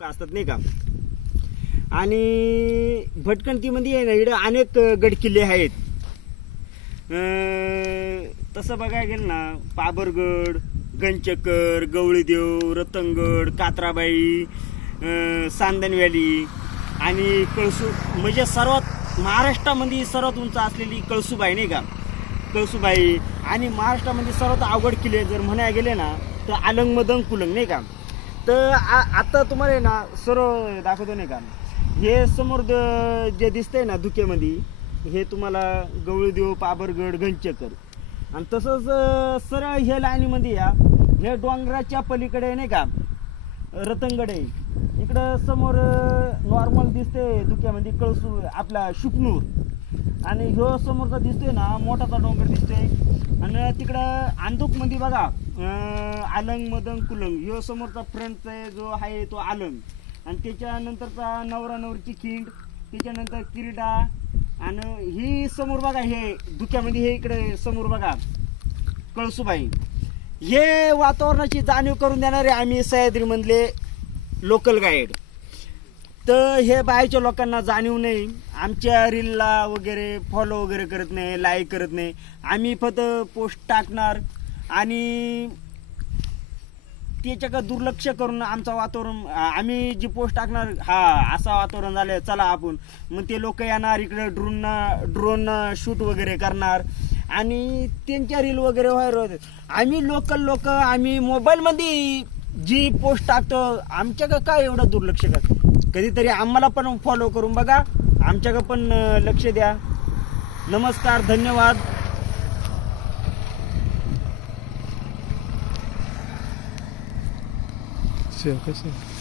लोक असतात नाही का? आणि भटकंतीमध्ये आहे ना इकडं अनेक गडकिल्ले आहेत. तसं बघायला गेलं ना पाबरगड गंचकर गवळीदेव रतनगड कात्राबाई सांदन व्हॅली आणि कळसू म्हणजे सर्वात महाराष्ट्रामध्ये सर्वात उंच असलेली कळसूबाई नाही का? कळसूबाई आणि महाराष्ट्रामध्ये सर्वात अवघड किल्ले जर म्हणायला गेले ना तर अलंग मदंग कुलंग नाही का? तर आ- आता तुम्हाला आहे ना सरळ दाखवतो नाही का? हे समोर द- जे दिसतंय ना धुक्यामध्ये हे तुम्हाला गवळदेव पाबरगड गंचकर आणि तसंच अं, सरळ हे लाईनीमध्ये या हे डोंगराच्या पलीकडे नाही का? रतनगड आहे. इकडं समोर नॉर्मल दिसते धुक्यामध्ये कळसू आपला शुकनूर. आणि ह्यो समोरचा दिसतोय ना मोठाचा डोंगर दिसतोय. आणि तिकडं आंदूकमध्ये बघा आलंग मदन मदंग कुलंग. ह्यो समोरचा फ्रंटचा जो आहे तो आलंग. आणि त्याच्यानंतरचा नवरा नवरीची खिंड त्याच्यानंतर किरीडा आणि ही समोर बघा हे धुक्यामध्ये हे इकडे समोर बघा कळसुबाई. हे वातावरणाची जाणीव करून देणारे आम्ही सह्याद्रीमधले लोकल गाईड तर हे बाहेरच्या लोकांना जाणीव नाही. आमच्या रीलला वगैरे फॉलो वगैरे करत नाही लाईक करत नाही. आम्ही फक्त पोस्ट टाकणार. आणि त्याच्याकडे दुर्लक्ष करून आमचं वातावरण आम्ही जी पोस्ट टाकणार हा असं वातावरण झालं चला आपण. मग ते लोक येणार इकडे ड्रोन ड्रोन शूट वगैरे करणार. आणि त्यांच्या रील वगैरे व्हायरल होते. आम्ही लोकल लोक आम्ही मोबाईलमध्ये जी पोस्ट टाकतो आमच्याकडे काय एवढं दुर्लक्ष कर? कधीतरी आम्हाला पण फॉलो करून बघा. आमच्याकडे पण लक्ष द्या. नमस्कार धन्यवाद. Sevka sevka.